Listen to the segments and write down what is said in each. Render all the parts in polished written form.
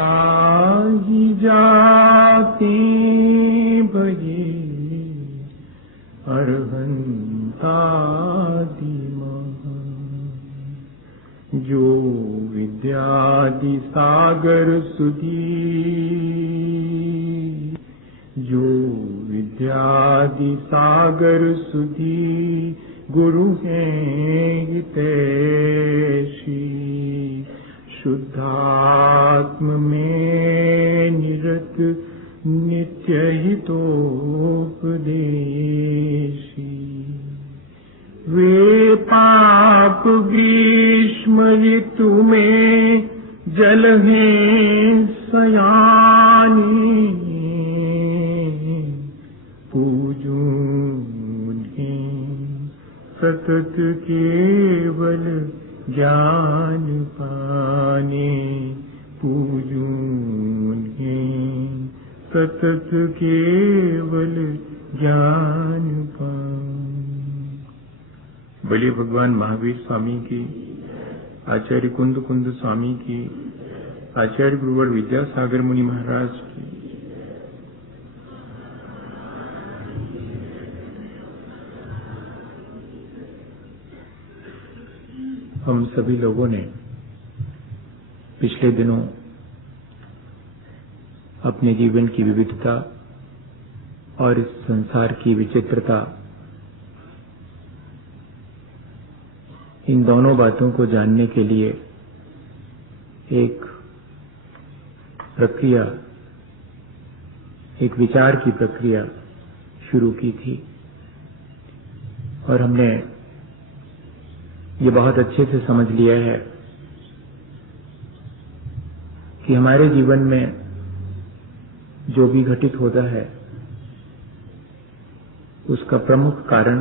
आही जाते भये अरहंतादि जो विद्यादि सागर सुधी जो विद्यादि सागर सुधी गुरु हैं हितैषी शुद्धात्म में निरत नित्य हितोपदेशी वे पाप ग्रीष्म ऋतु में जल हैं सयानी पूजूं उन्हें सतत केवल ज्ञान पाने पूजूं उन्हें सतत केवल ज्ञान पाने। बोलिए भगवान महावीर स्वामी की, आचार्य कुंद कुंद स्वामी की, आचार्य गुरुवर विद्यासागर मुनि महाराज की। हम सभी लोगों ने पिछले दिनों अपने जीवन की विविधता और इस संसार की विचित्रता, इन दोनों बातों को जानने के लिए एक प्रक्रिया, एक विचार की प्रक्रिया शुरू की थी और हमने ये बहुत अच्छे से समझ लिया है कि हमारे जीवन में जो भी घटित होता है उसका प्रमुख कारण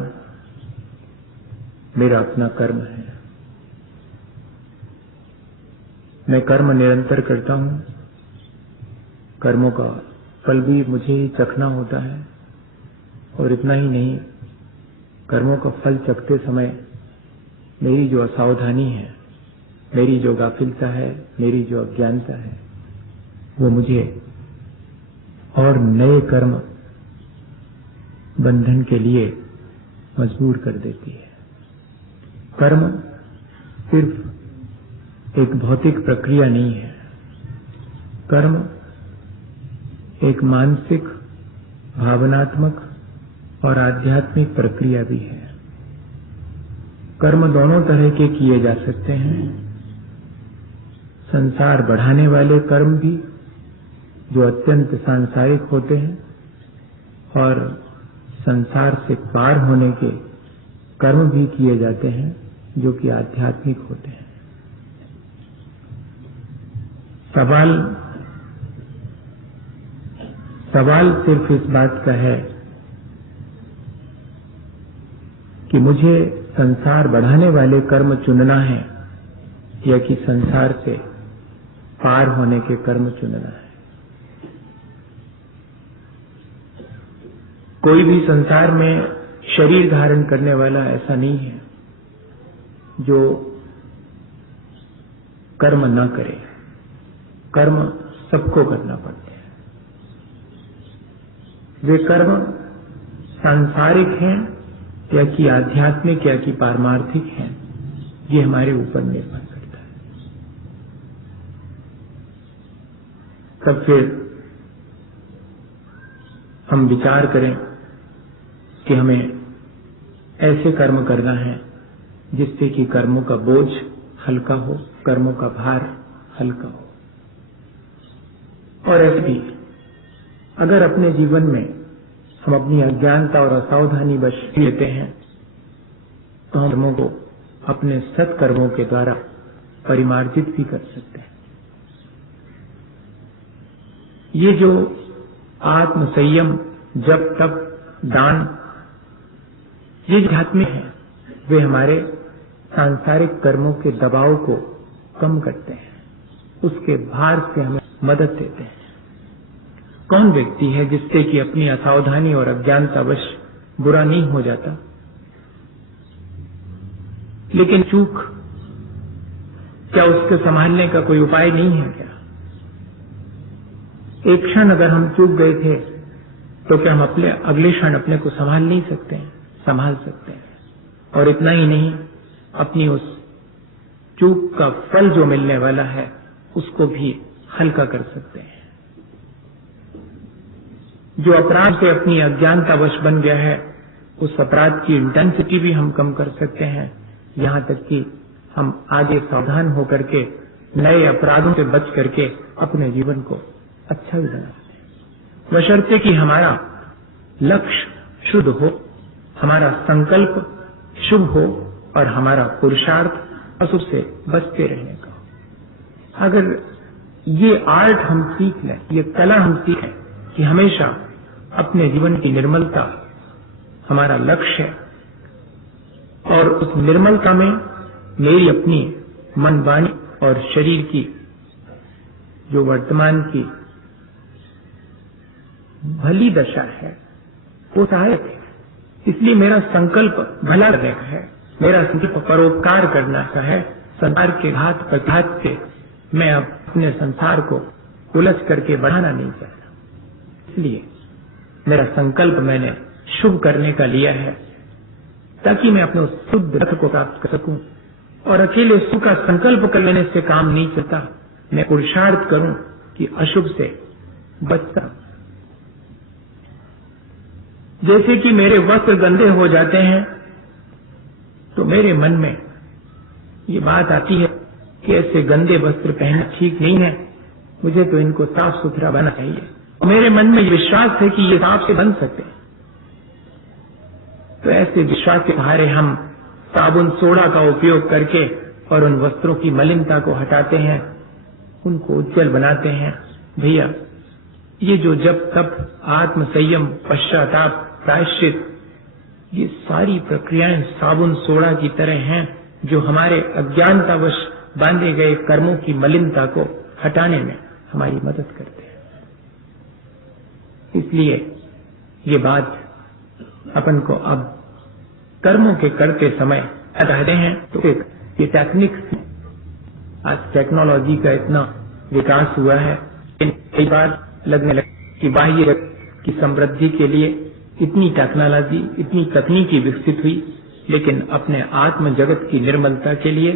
मेरा अपना कर्म है। मैं कर्म निरंतर करता हूं, कर्मों का फल भी मुझे ही चखना होता है और इतना ही नहीं, कर्मों का फल चखते समय मेरी जो असावधानी है, मेरी जो गाफिलता है, मेरी जो अज्ञानता है, वो मुझे और नए कर्म बंधन के लिए मजबूर कर देती है। कर्म सिर्फ एक भौतिक प्रक्रिया नहीं है, कर्म एक मानसिक, भावनात्मक और आध्यात्मिक प्रक्रिया भी है। कर्म दोनों तरह के किए जा सकते हैं। संसार बढ़ाने वाले कर्म भी जो अत्यंत सांसारिक होते हैं और संसार से पार होने के कर्म भी किए जाते हैं जो कि आध्यात्मिक होते हैं। सवाल सिर्फ इस बात का है कि मुझे संसार बढ़ाने वाले कर्म चुनना है या कि संसार से पार होने के कर्म चुनना है। कोई भी संसार में शरीर धारण करने वाला ऐसा नहीं है जो कर्म न करे। कर्म सबको करना पड़ते हैं। वे कर्म सांसारिक हैं या कि आध्यात्मिक या कि पारमार्थिक हैं, ये हमारे ऊपर निर्भर करता है। तब फिर हम विचार करें कि हमें ऐसे कर्म करना है जिससे कि कर्मों का बोझ हल्का हो, कर्मों का भार हल्का हो। और ऐसे भी अगर अपने जीवन में हम अपनी अज्ञानता और असावधानी वश लेते हैं तो हम कर्मों को अपने सत्कर्मों के द्वारा परिमार्जित भी कर सकते हैं। ये जो आत्म संयम, जप, तप, दान, ये आध्यात्मिक है, वे हमारे सांसारिक कर्मों के दबाव को कम करते हैं, उसके भार से हमें मदद देते हैं। कौन व्यक्ति है जिससे कि अपनी असावधानी और अज्ञानतावश बुरा नहीं हो जाता, लेकिन चूक, क्या उसके संभालने का कोई उपाय नहीं है क्या? एक क्षण अगर हम चूक गए थे तो क्या हम अपने अगले क्षण अपने को संभाल नहीं सकते हैं? संभाल सकते हैं। और इतना ही नहीं, अपनी उस चूक का फल जो मिलने वाला है उसको भी हल्का कर सकते हैं। जो अपराध से अपनी अज्ञानतावश बन गया है उस अपराध की इंटेंसिटी भी हम कम कर सकते हैं। यहाँ तक कि हम आगे सावधान होकर के नए अपराधों से बच करके अपने जीवन को अच्छा भी बना सकते हैं, बशर्ते कि हमारा लक्ष्य शुद्ध हो, हमारा संकल्प शुभ हो और हमारा पुरुषार्थ अशुभ से बचते रहने का। अगर ये आर्ट हम सीख लें, ये कला हम सीखें कि हमेशा अपने जीवन की निर्मलता हमारा लक्ष्य है और उस निर्मलता में मेरी अपनी मन, वाणी और शरीर की जो वर्तमान की भली दशा है वो सहायक है। इसलिए मेरा संकल्प भला करने का है, मेरा संकल्प परोपकार करना का है। संसार के घात प्रघात से मैं अपने संसार को उलझ करके बढ़ाना नहीं चाहता। इसलिए मेरा संकल्प मैंने शुभ करने का लिया है ताकि मैं अपने उस शुद्ध रथ को प्राप्त कर सकूं। और अकेले सुख का संकल्प कर लेने से काम नहीं चलता, मैं पुरुषार्थ करूं कि अशुभ से बचता। जैसे कि मेरे वस्त्र गंदे हो जाते हैं तो मेरे मन में ये बात आती है कि ऐसे गंदे वस्त्र पहनना ठीक नहीं है, मुझे तो इनको साफ सुथरा बनना चाहिए। और मेरे मन में विश्वास है कि ये साफ से बन सकते हैं। तो ऐसे विश्वास के सहारे हम साबुन सोडा का उपयोग करके और उन वस्त्रों की मलिनता को हटाते हैं, उनको उज्जवल बनाते हैं। भैया, ये जो जब तब आत्म संयम, पश्चाताप, प्रायश्चित, ये सारी प्रक्रियाएं साबुन सोडा की तरह हैं जो हमारे अज्ञानतावश बांधे गए कर्मों की मलिनता को हटाने में हमारी मदद करते हैं। इसलिए ये बात अपन को अब कर्मों के करते समय कहते हैं तो ये टेक्निक्स, आज टेक्नोलॉजी का इतना विकास हुआ है, कई बार लगने लगे कि बाह्य जगत की समृद्धि के लिए इतनी टेक्नोलॉजी, इतनी तकनीकी विकसित हुई, लेकिन अपने आत्म जगत की निर्मलता के लिए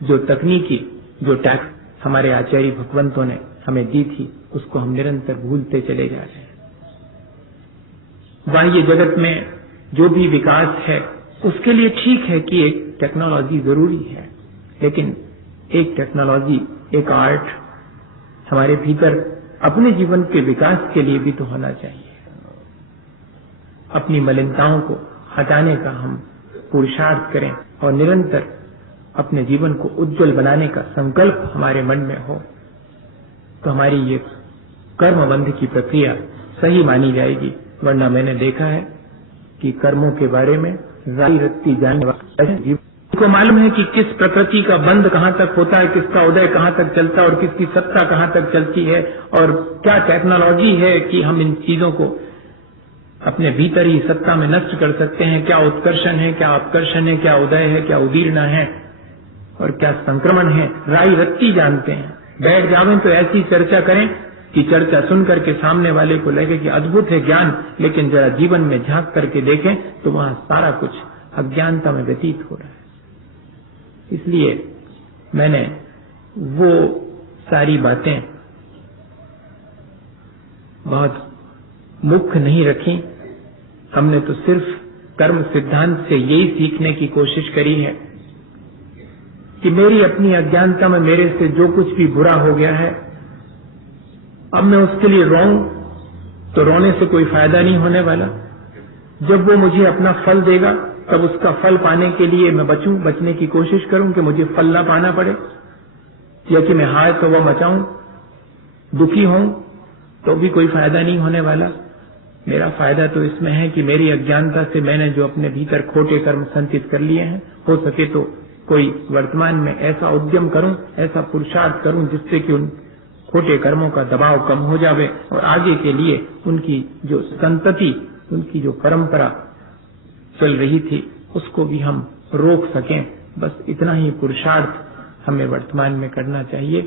जो तकनीकी, जो टैक्स हमारे आचार्य भगवंतों ने हमें दी थी, उसको हम निरंतर भूलते चले जा रहे हैं। बाह्य जगत में जो भी विकास है उसके लिए ठीक है कि एक टेक्नोलॉजी जरूरी है, लेकिन एक टेक्नोलॉजी, एक आर्ट हमारे भीतर अपने जीवन के विकास के लिए भी तो होना चाहिए। अपनी मलिनताओं को हटाने का हम पुरुषार्थ करें और निरंतर अपने जीवन को उज्जवल बनाने का संकल्प हमारे मन में हो, तो हमारी ये कर्मबंध की प्रक्रिया सही मानी जाएगी। वरना मैंने देखा है कि कर्मों के बारे में राई रत्ती जानने वाले को मालूम है कि किस प्रकृति का बंध कहाँ तक होता है, किसका उदय कहाँ तक चलता है और किसकी सत्ता कहाँ तक चलती है, और क्या टेक्नोलॉजी है कि हम इन चीजों को अपने भीतर ही सत्ता में नष्ट कर सकते हैं। क्या उत्कर्षण है, क्या अपकर्षण है, क्या उदय है, क्या उदीर्णा है और क्या संक्रमण है, राई रत्ती जानते हैं। बैठ जावें तो ऐसी चर्चा करें कि चर्चा सुन करके सामने वाले को लगे कि अद्भुत है ज्ञान, लेकिन जरा जीवन में झांक करके देखें तो वहां सारा कुछ अज्ञानता में व्यतीत हो रहा है। इसलिए मैंने वो सारी बातें बहुत मुख्य नहीं रखी। हमने तो सिर्फ कर्म सिद्धांत से यही सीखने की कोशिश करी है कि मेरी अपनी अज्ञानता में मेरे से जो कुछ भी बुरा हो गया है, अब मैं उसके लिए रोऊं तो रोने से कोई फायदा नहीं होने वाला। जब वो मुझे अपना फल देगा तब उसका फल पाने के लिए मैं बचने की कोशिश करूं कि मुझे फल ना पाना पड़े, या कि मैं हाय तो वह मचाऊं, दुखी हूं तो भी कोई फायदा नहीं होने वाला। मेरा फायदा तो इसमें है कि मेरी अज्ञानता से मैंने जो अपने भीतर खोटे कर्म संचित कर लिए हैं, हो सके तो कोई वर्तमान में ऐसा उद्यम करूं, ऐसा पुरुषार्थ करूं जिससे कि उन खोटे कर्मों का दबाव कम हो जावे और आगे के लिए उनकी जो संतति, उनकी जो परंपरा चल रही थी उसको भी हम रोक सकें। बस इतना ही पुरुषार्थ हमें वर्तमान में करना चाहिए।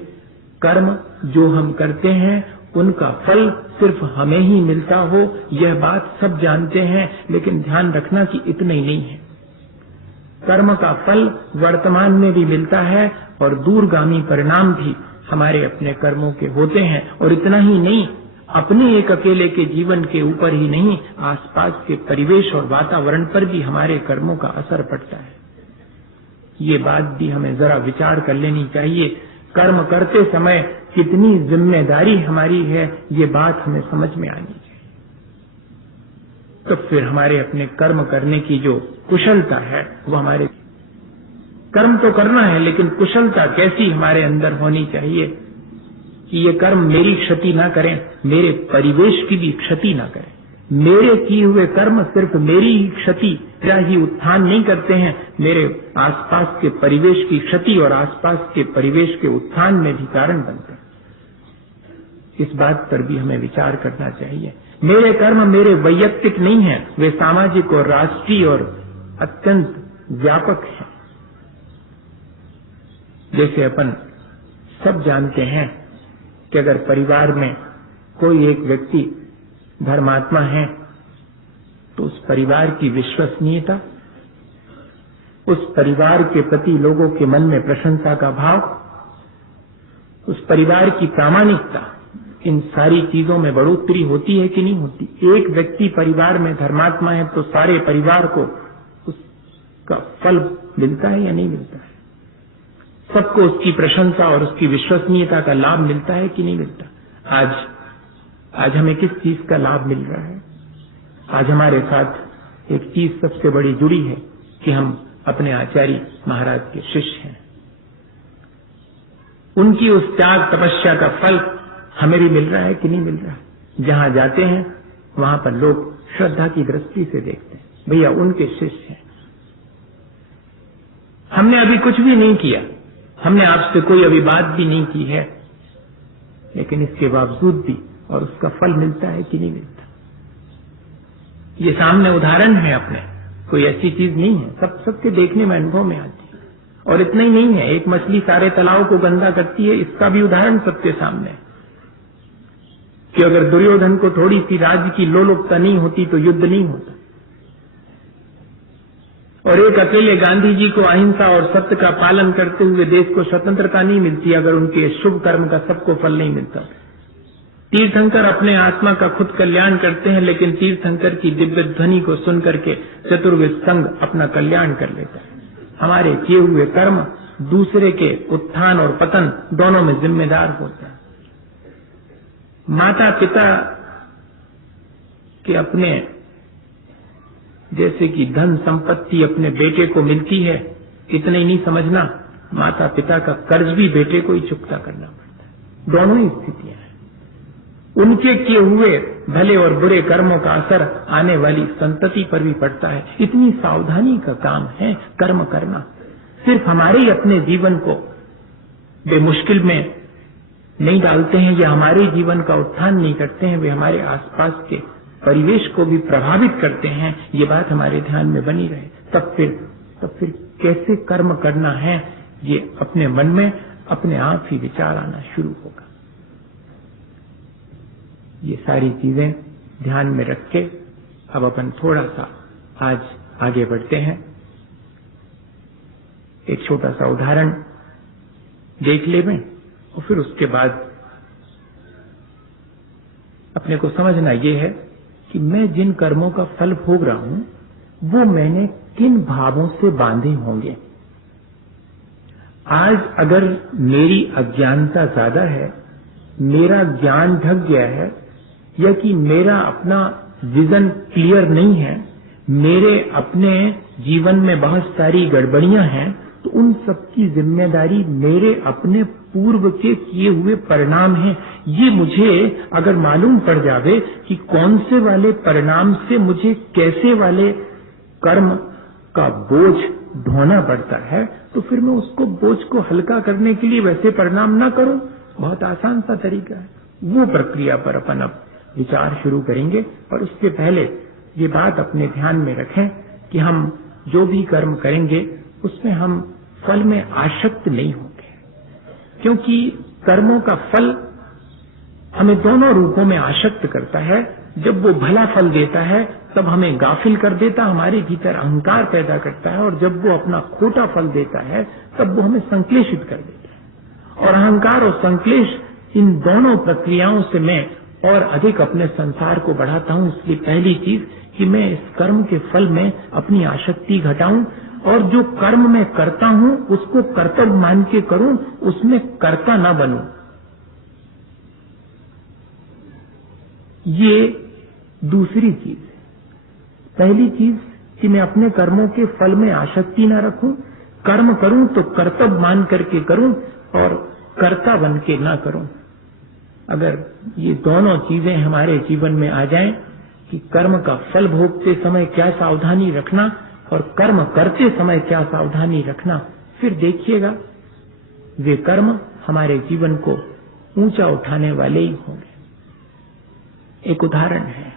कर्म जो हम करते हैं उनका फल सिर्फ हमें ही मिलता हो, यह बात सब जानते हैं, लेकिन ध्यान रखना कि इतना ही नहीं है। कर्म का फल वर्तमान में भी मिलता है और दूरगामी परिणाम भी हमारे अपने कर्मों के होते हैं। और इतना ही नहीं, अपने एक अकेले के जीवन के ऊपर ही नहीं, आसपास के परिवेश और वातावरण पर भी हमारे कर्मों का असर पड़ता है। ये बात भी हमें जरा विचार कर लेनी चाहिए। कर्म करते समय कितनी जिम्मेदारी हमारी है, ये बात हमें समझ में आनी चाहिए। तो फिर हमारे अपने कर्म करने की जो कुशलता है, वो हमारे कर्म तो करना है, लेकिन कुशलता कैसी हमारे अंदर होनी चाहिए कि ये कर्म मेरी क्षति ना करें, मेरे परिवेश की भी क्षति ना करें। मेरे किए हुए कर्म सिर्फ मेरी ही क्षति या ही उत्थान नहीं करते हैं, मेरे आसपास के परिवेश की क्षति और आसपास के परिवेश के उत्थान में भी कारण बनते हैं। इस बात पर भी हमें विचार करना चाहिए। मेरे कर्म मेरे वैयक्तिक नहीं हैं, वे सामाजिक और राष्ट्रीय और अत्यंत व्यापक हैं। जैसे अपन सब जानते हैं कि अगर परिवार में कोई एक व्यक्ति धर्मात्मा है, तो उस परिवार की विश्वसनीयता, उस परिवार के प्रति लोगों के मन में प्रशंसा का भाव, उस परिवार की प्रामाणिकता, इन सारी चीजों में बढ़ोतरी होती है कि नहीं होती? एक व्यक्ति परिवार में धर्मात्मा है तो सारे परिवार को उसका फल मिलता है या नहीं मिलता है? सबको उसकी प्रशंसा और उसकी विश्वसनीयता का लाभ मिलता है कि नहीं मिलता? आज हमें किस चीज का लाभ मिल रहा है? आज हमारे साथ एक चीज सबसे बड़ी जुड़ी है कि हम अपने आचार्य महाराज के शिष्य हैं। उनकी उस त्याग तपस्या का फल हमें भी मिल रहा है कि नहीं मिल रहा है? जहां जाते हैं वहां पर लोग श्रद्धा की दृष्टि से देखते हैं, भैया उनके शिष्य हैं। हमने अभी कुछ भी नहीं किया, हमने आपसे कोई अभी बात भी नहीं की है, लेकिन इसके बावजूद भी और उसका फल मिलता है कि नहीं मिलता? ये सामने उदाहरण है अपने, कोई ऐसी चीज नहीं है, सबके देखने में अनुभव में आती है। और इतना ही नहीं है, एक मछली सारे तालाब को गंदा करती है, इसका भी उदाहरण सबके सामने है कि अगर दुर्योधन को थोड़ी सी राज्य की लोलुपता नहीं होती तो युद्ध नहीं होता। और एक अकेले गांधी जी को अहिंसा और सत्य का पालन करते हुए देश को स्वतंत्रता नहीं मिलती अगर उनके शुभ कर्म का सबको फल नहीं मिलता। तीर्थंकर अपने आत्मा का खुद कल्याण करते हैं, लेकिन तीर्थंकर की दिव्य ध्वनि को सुन करके चतुर्वेद संघ अपना कल्याण कर लेता है। हमारे किए हुए कर्म दूसरे के उत्थान और पतन दोनों में जिम्मेदार होता है। माता पिता के अपने जैसे कि धन संपत्ति अपने बेटे को मिलती है, इतना ही नहीं समझना, माता पिता का कर्ज भी बेटे को ही चुकता करना पड़ता है। दोनों ही स्थितियां हैं। उनके किए हुए भले और बुरे कर्मों का असर आने वाली संतति पर भी पड़ता है। इतनी सावधानी का काम है कर्म करना। सिर्फ हमारे ही अपने जीवन को वे मुश्किल में नहीं डालते हैं या हमारे जीवन का उत्थान नहीं करते हैं, वे हमारे आसपास के परिवेश को भी प्रभावित करते हैं। ये बात हमारे ध्यान में बनी रहे। तब फिर कैसे कर्म करना है, ये अपने मन में अपने आप ही विचार आना शुरू होगा। ये सारी चीजें ध्यान में रख के अब अपन थोड़ा सा आज आगे बढ़ते हैं। एक छोटा सा उदाहरण देख लें और फिर उसके बाद अपने को समझना ये है कि मैं जिन कर्मों का फल भोग रहा हूं वो मैंने किन भावों से बांधे होंगे। आज अगर मेरी अज्ञानता ज्यादा है, मेरा ज्ञान ढक गया है, या कि मेरा अपना विजन क्लियर नहीं है, मेरे अपने जीवन में बहुत सारी गड़बड़ियां हैं, तो उन सबकी जिम्मेदारी मेरे अपने पूर्व के किए हुए परिणाम हैं। ये मुझे अगर मालूम पड़ जावे कि कौन से वाले परिणाम से मुझे कैसे वाले कर्म का बोझ ढोना पड़ता है, तो फिर मैं उसको बोझ को हल्का करने के लिए वैसे परिणाम ना करूं। बहुत आसान सा तरीका है। वो प्रक्रिया पर अपन अब विचार शुरू करेंगे। और उससे पहले ये बात अपने ध्यान में रखें कि हम जो भी कर्म करेंगे उसमें हम फल में आसक्त नहीं होंगे, क्योंकि कर्मों का फल हमें दोनों रूपों में आसक्त करता है। जब वो भला फल देता है तब हमें गाफिल कर देता, हमारे भीतर अहंकार पैदा करता है, और जब वो अपना खोटा फल देता है तब वो हमें संक्लेशित कर देता है। और अहंकार और संक्लेश, इन दोनों प्रक्रियाओं से मैं और अधिक अपने संसार को बढ़ाता हूं। इसलिए पहली चीज कि मैं इस कर्म के फल में अपनी आसक्ति घटाऊं, और जो कर्म मैं करता हूं उसको कर्तव्य मान के करूं, उसमें कर्ता न बनूं। ये दूसरी चीज है। पहली चीज कि मैं अपने कर्मों के फल में आसक्ति न रखूं, कर्म करूं तो कर्तव्य मान करके करूं और कर्ता बन के न करूं। अगर ये दोनों चीजें हमारे जीवन में आ जाएं कि कर्म का फल भोगते समय क्या सावधानी रखना और कर्म करते समय क्या सावधानी रखना, फिर देखिएगा वे कर्म हमारे जीवन को ऊंचा उठाने वाले ही होंगे। एक उदाहरण है,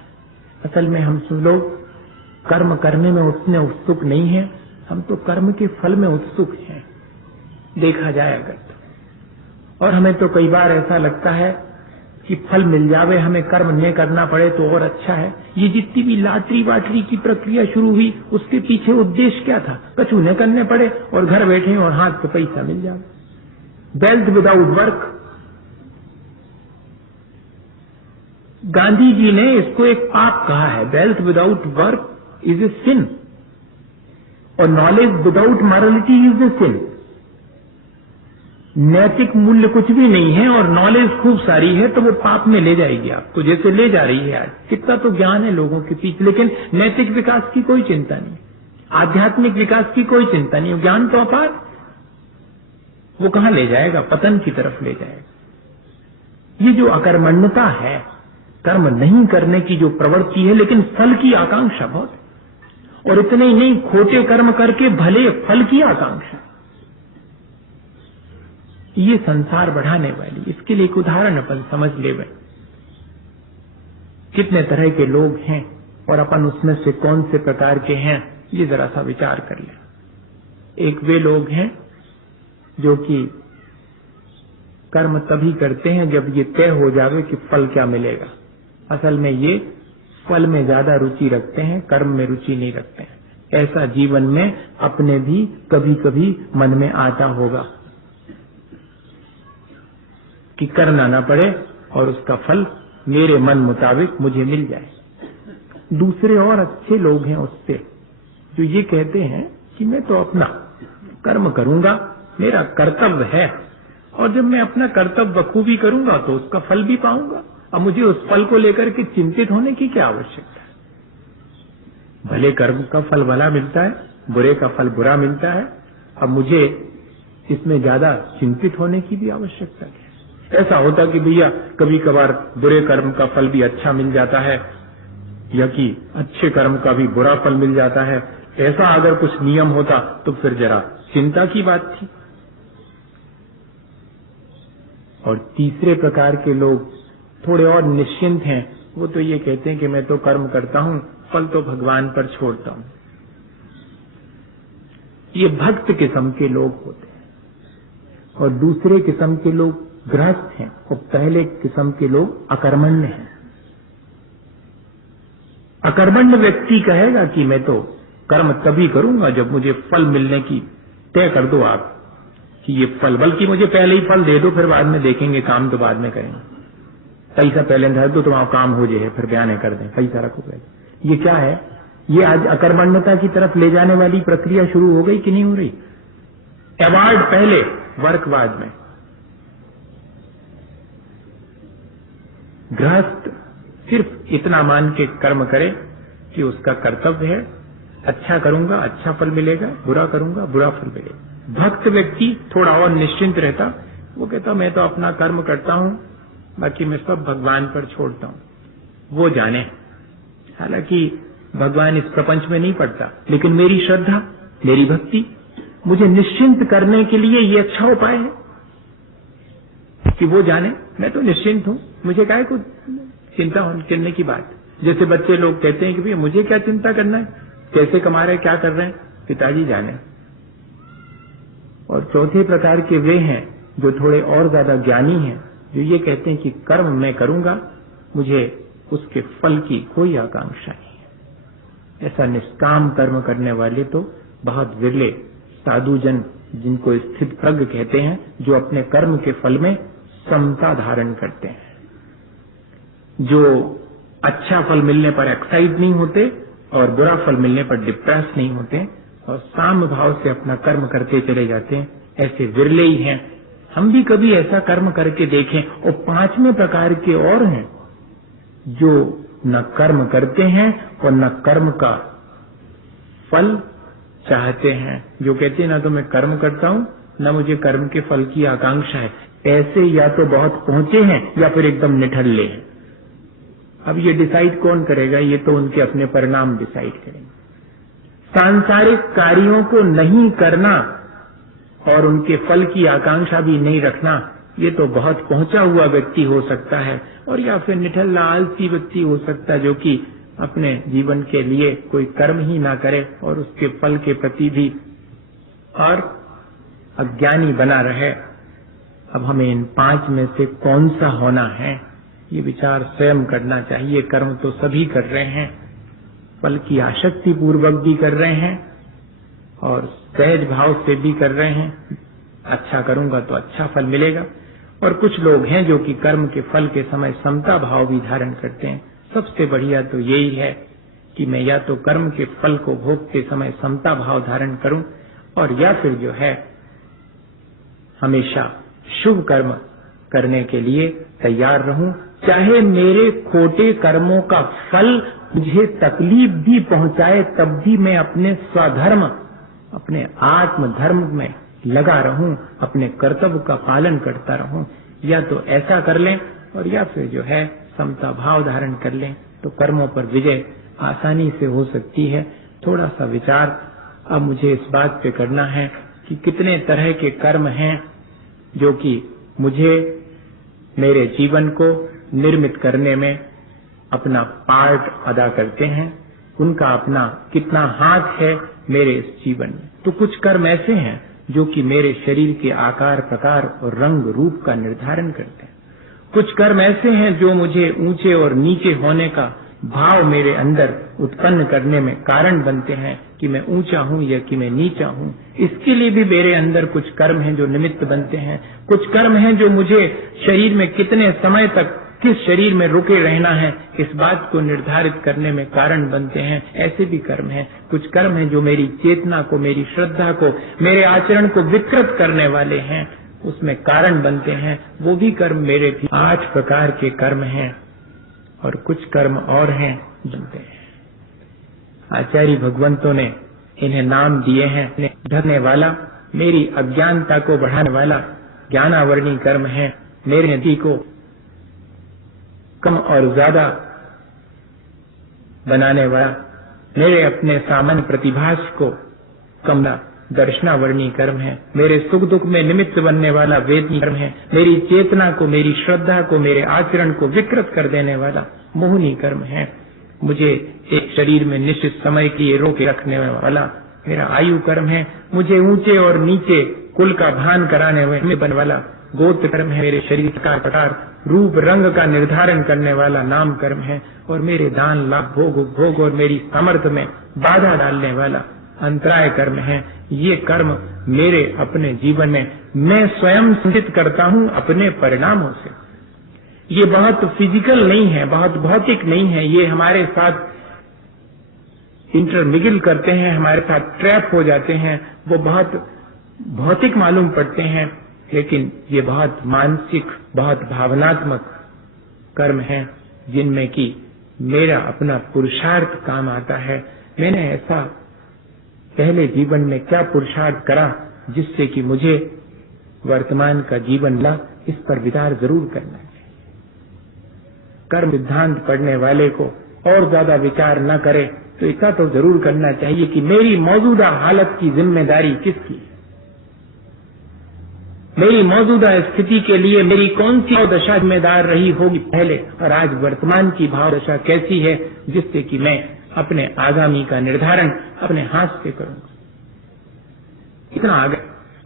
असल में हम सब लोग कर्म करने में उतने उत्सुक नहीं हैं, हम तो कर्म के फल में उत्सुक हैं, देखा जाए अगर तो। और हमें तो कई बार ऐसा लगता है कि फल मिल जावे, हमें कर्म नहीं करना पड़े तो और अच्छा है। ये जितनी भी लाटरी वाटरी की प्रक्रिया शुरू हुई, उसके पीछे उद्देश्य क्या था? कछु न करने पड़े और घर बैठे और हाथ पे पैसा मिल जाए। Wealth without work. Gandhi ji ने इसको एक पाप कहा है। Wealth without work is a sin, और knowledge without morality is a sin. नैतिक मूल्य कुछ भी नहीं है और नॉलेज खूब सारी है तो वो पाप में ले जाएगी आपको, जैसे ले जा रही है आज। कितना तो ज्ञान है लोगों के पीछे, लेकिन नैतिक विकास की कोई चिंता नहीं, आध्यात्मिक विकास की कोई चिंता नहीं। ज्ञान तो अपार, वो कहां ले जाएगा? पतन की तरफ ले जाएगा। ये जो अकर्मण्यता है, कर्म नहीं करने की जो प्रवृत्ति है, लेकिन फल की आकांक्षा बहुत है। और इतने ही नहीं, खोटे कर्म करके भले फल की आकांक्षा, ये संसार बढ़ाने वाली। इसके लिए एक उदाहरण अपन समझ लेवे। कितने तरह के लोग हैं और अपन उसमें से कौन से प्रकार के हैं, ये जरा सा विचार कर ले। एक वे लोग हैं जो कि कर्म तभी करते हैं जब ये तय हो जावे कि फल क्या मिलेगा। असल में ये फल में ज्यादा रुचि रखते हैं, कर्म में रुचि नहीं रखते हैं। ऐसा जीवन में अपने भी कभी कभी मन में आता होगा कि करना ना पड़े और उसका फल मेरे मन मुताबिक मुझे मिल जाए। दूसरे और अच्छे लोग हैं उससे, जो ये कहते हैं कि मैं तो अपना कर्म करूंगा, मेरा कर्तव्य है, और जब मैं अपना कर्तव्य बखूबी करूंगा तो उसका फल भी पाऊंगा। अब मुझे उस फल को लेकर के चिंतित होने की क्या आवश्यकता है? भले कर्म का फल भला मिलता है, बुरे का फल बुरा मिलता है। अब मुझे इसमें ज्यादा चिंतित होने की भी आवश्यकता है। ऐसा होता कि भैया कभी कभार बुरे कर्म का फल भी अच्छा मिल जाता है, या कि अच्छे कर्म का भी बुरा फल मिल जाता है। ऐसा अगर कुछ नियम होता तो फिर जरा चिंता की बात थी। और तीसरे प्रकार के लोग थोड़े और निश्चिंत हैं। वो तो ये कहते हैं कि मैं तो कर्म करता हूं, फल तो भगवान पर छोड़ता हूं। ये भक्त किस्म के लोग होते हैं। और दूसरे किस्म के लोग गृहस्थ हैं, और पहले किस्म के लोग अकर्मण्य हैं। अकर्मण्य व्यक्ति कहेगा कि मैं तो कर्म तभी करूंगा जब मुझे फल मिलने की तय कर दो आप कि ये फल, बल्कि मुझे पहले ही फल दे दो, फिर बाद में देखेंगे, काम तो बाद में करेंगे। पैसा पहले धर दो तो वहां काम हो जाए, फिर बयाने कर दें, पैसा रखो पहले। ये क्या है? ये आज अकर्मण्यता की तरफ ले जाने वाली प्रक्रिया शुरू हो गई कि नहीं हो रही? अवार्ड पहले, वर्क बाद में। गृहस्थ सिर्फ इतना मान के कर्म करे कि उसका कर्तव्य है, अच्छा करूंगा अच्छा फल मिलेगा, बुरा करूंगा बुरा फल मिलेगा। भक्त व्यक्ति थोड़ा और निश्चिंत रहता, वो कहता मैं तो अपना कर्म करता हूं, बाकी मैं सब भगवान पर छोड़ता हूं, वो जाने। हालांकि भगवान इस प्रपंच में नहीं पड़ता, लेकिन मेरी श्रद्धा, मेरी भक्ति मुझे निश्चिंत करने के लिए ये अच्छा उपाय है कि वो जाने मैं तो निश्चिंत हूं, मुझे काहे को चिंता करने की बात। जैसे बच्चे लोग कहते हैं कि भैया मुझे क्या चिंता करना है, कैसे कमा रहे, क्या कर रहे हैं, पिताजी जाने। और चौथे प्रकार के वे हैं जो थोड़े और ज्यादा ज्ञानी हैं, जो ये कहते हैं कि कर्म मैं करूंगा, मुझे उसके फल की कोई आकांक्षा नहीं है। ऐसा निष्काम कर्म करने वाले तो बहुत विरले साधुजन, जिनको स्थित प्रज्ञ कहते हैं, जो अपने कर्म के फल में समता धारण करते हैं, जो अच्छा फल मिलने पर एक्साइट नहीं होते और बुरा फल मिलने पर डिप्रेस नहीं होते और साम भाव से अपना कर्म करते चले जाते हैं, ऐसे विरले ही हैं। हम भी कभी ऐसा कर्म करके देखें। और पांचवें प्रकार के और हैं जो न कर्म करते हैं और न कर्म का फल चाहते हैं, जो कहते हैं ना तो मैं कर्म करता हूं, न मुझे कर्म के फल की आकांक्षा है। ऐसे या तो बहुत पहुंचे हैं या फिर एकदम निठल्ले हैं। अब ये डिसाइड कौन करेगा? ये तो उनके अपने परिणाम डिसाइड करेंगे। सांसारिक कार्यों को नहीं करना और उनके फल की आकांक्षा भी नहीं रखना, ये तो बहुत पहुंचा हुआ व्यक्ति हो सकता है, और या फिर निठल्ला आलसी व्यक्ति हो सकता है जो कि अपने जीवन के लिए कोई कर्म ही ना करे और उसके फल के प्रति भी और अज्ञानी बना रहे। अब हमें इन पांच में से कौन सा होना है, ये विचार स्वयं करना चाहिए। कर्म तो सभी कर रहे हैं, फल की आसक्ति पूर्वक भी कर रहे हैं और सहज भाव से भी कर रहे हैं। अच्छा करूंगा तो अच्छा फल मिलेगा। और कुछ लोग हैं जो कि कर्म के फल के समय समता भाव भी धारण करते हैं। सबसे बढ़िया तो यही है कि मैं या तो कर्म के फल को भोगते समय समता भाव धारण करूं और या फिर जो है हमेशा शुभ कर्म करने के लिए तैयार रहूं, चाहे मेरे खोटे कर्मों का फल मुझे तकलीफ भी पहुंचाए, तब भी मैं अपने स्वधर्म, अपने आत्म धर्म में लगा रहूं, अपने कर्तव्य का पालन करता रहूं। या तो ऐसा कर लें और या फिर जो है समता भाव धारण कर लें, तो कर्मों पर विजय आसानी से हो सकती है। थोड़ा सा विचार अब मुझे इस बात पे करना है कि कितने तरह के कर्म हैं जो कि मुझे मेरे जीवन को निर्मित करने में अपना पार्ट अदा करते हैं, उनका अपना कितना हाथ है मेरे इस जीवन में। तो कुछ कर्म ऐसे हैं जो कि मेरे शरीर के आकार, प्रकार और रंग रूप का निर्धारण करते हैं। कुछ कर्म ऐसे हैं जो मुझे ऊंचे और नीचे होने का भाव मेरे अंदर उत्पन्न करने में कारण बनते हैं कि मैं ऊंचा हूं या कि मैं नीचा हूं। इसके लिए भी मेरे अंदर कुछ कर्म हैं जो निमित्त बनते हैं। कुछ कर्म हैं जो मुझे शरीर में कितने समय तक किस शरीर में रुके रहना है इस बात को निर्धारित करने में कारण बनते हैं। ऐसे भी कर्म हैं। कुछ कर्म हैं जो मेरी चेतना को, मेरी श्रद्धा को, मेरे आचरण को विकृत करने वाले हैं, उसमें कारण बनते हैं। वो भी कर्म मेरे भी 8 प्रकार के कर्म हैं। और कुछ कर्म और हैं बनते हैं। आचार्य भगवंतों ने इन्हें नाम दिए हैं। ढकने वाला, मेरी अज्ञानता को बढ़ाने वाला ज्ञानावर्णी कर्म है। मेरे नदी को कम और ज्यादा बनाने वाला, मेरे अपने सामान्य प्रतिभास को कम दर्शनावर्णी कर्म है। मेरे सुख दुख में निमित्त बनने वाला वेदनी कर्म है। मेरी चेतना को, मेरी श्रद्धा को, मेरे आचरण को विकृत कर देने वाला मोहनी कर्म है। मुझे एक शरीर में निश्चित समय के लिए रोके रखने वाला मेरा आयु कर्म है। मुझे ऊंचे और नीचे कुल का भान कराने वाला गोत्र कर्म है। मेरे शरीर का प्रकार, रूप, रंग का निर्धारण करने वाला नाम कर्म है। और मेरे दान, लाभ, भोग, उपभोग और मेरी सामर्थ्य में बाधा डालने वाला अंतराय कर्म है। ये कर्म मेरे अपने जीवन में मैं स्वयं संचित करता हूं अपने परिणामों से। ये बहुत फिजिकल नहीं है, बहुत भौतिक नहीं है। ये हमारे साथ इंटरमिगिल करते हैं, हमारे साथ ट्रैप हो जाते हैं। वो बहुत भौतिक मालूम पड़ते हैं, लेकिन ये बहुत मानसिक, बहुत भावनात्मक कर्म हैं, जिनमें कि मेरा अपना पुरुषार्थ काम आता है। मैंने ऐसा पहले जीवन में क्या पुरुषार्थ करा जिससे कि मुझे वर्तमान का जीवन मिला, इस पर विचार जरूर करना चाहिए। कर्म सिद्धांत पढ़ने वाले को और ज्यादा विचार न करे तो इसका तो जरूर करना चाहिए कि मेरी मौजूदा हालत की जिम्मेदारी किसकी है। मेरी मौजूदा स्थिति के लिए मेरी कौन सी भावदशा जिम्मेदार रही होगी पहले, और आज वर्तमान की भावदशा कैसी है, जिससे कि मैं अपने आगामी का निर्धारण अपने हाथ से करूंगा। इतना आगे